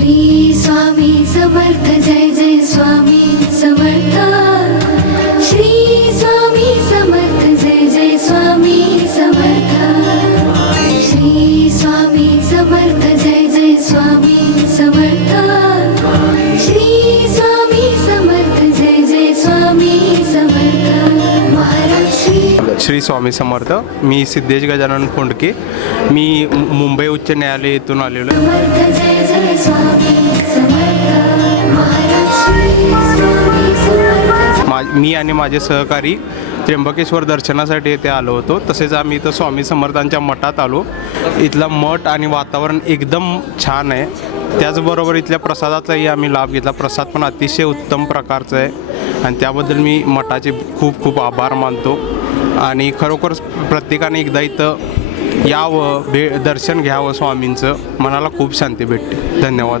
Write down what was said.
श्री स्वामी समर्थ जय जय स्वामी समर्थ श्री स्वामी समर्थ जय जय स्वामी समर्थ श्री स्वामी समर्थ जय जय स्वामी समर्थ श्री स्वामी समर्थ जय जय स्वामी समर्थ महाराज श्री स्वामी समर्थ. मी सिद्धेश गजानन फोंडके. मी मुंबई उच्च न्यायालय येथून आलेलो आहे. समर्थ जय जय स्वामी समर्थ महाराज श्री स्वामी समर्थ. मी आणि माझे सहकारी त्र्यंबकेश्वर दर्शनासाठी येथे आलो होतो. तसेच आम्ही इथं स्वामी समर्थांच्या मठात आलो. इथला मठ आणि वातावरण एकदम छान आहे. त्याचबरोबर इथल्या प्रसादाचाही आम्ही लाभ घेतला. प्रसाद पण अतिशय उत्तम प्रकारचा आहे आणि त्याबद्दल मी मठाचे खूप खूप आभार मानतो. आणि खरोखर प्रत्येकाने एकदा इथं यावं, दर्शन घ्यावं स्वामींचं. मनाला खूप शांती भेटते. धन्यवाद.